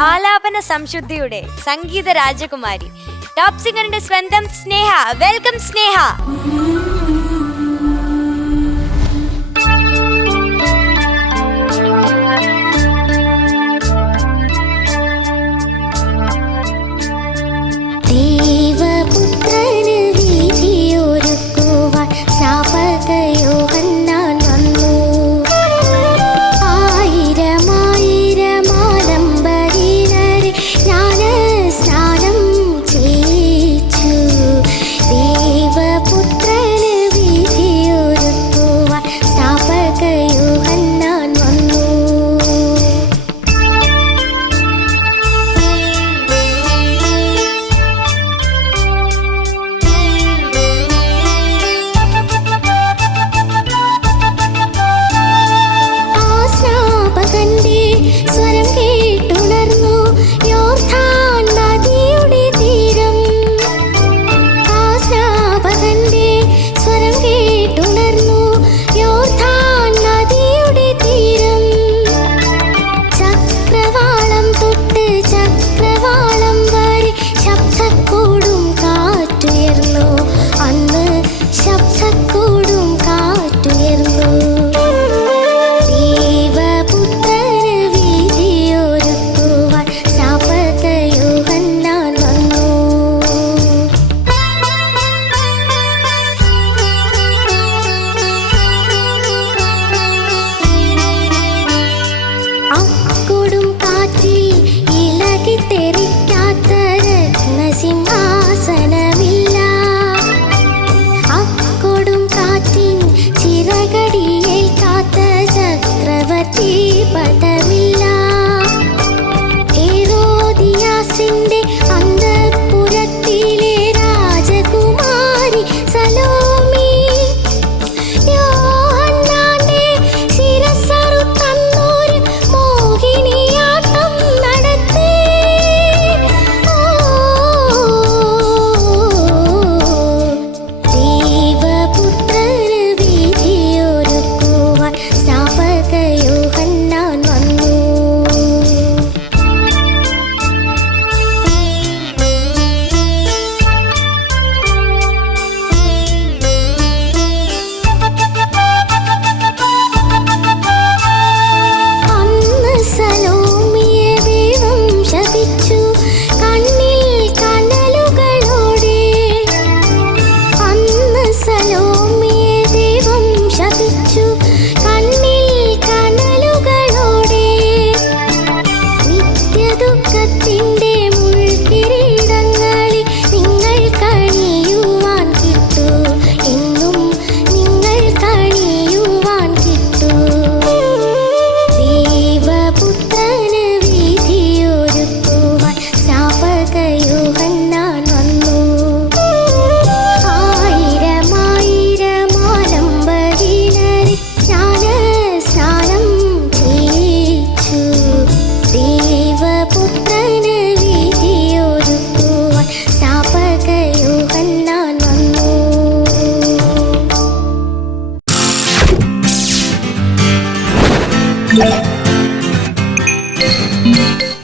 ആലാപന സംശുദ്ധിയുടെ സംഗീത രാജകുമാരി. ടോപ് സിംഗറിന്റെ സ്വന്തം സ്നേഹ. വെൽക്കം സ്നേഹ. Yeah.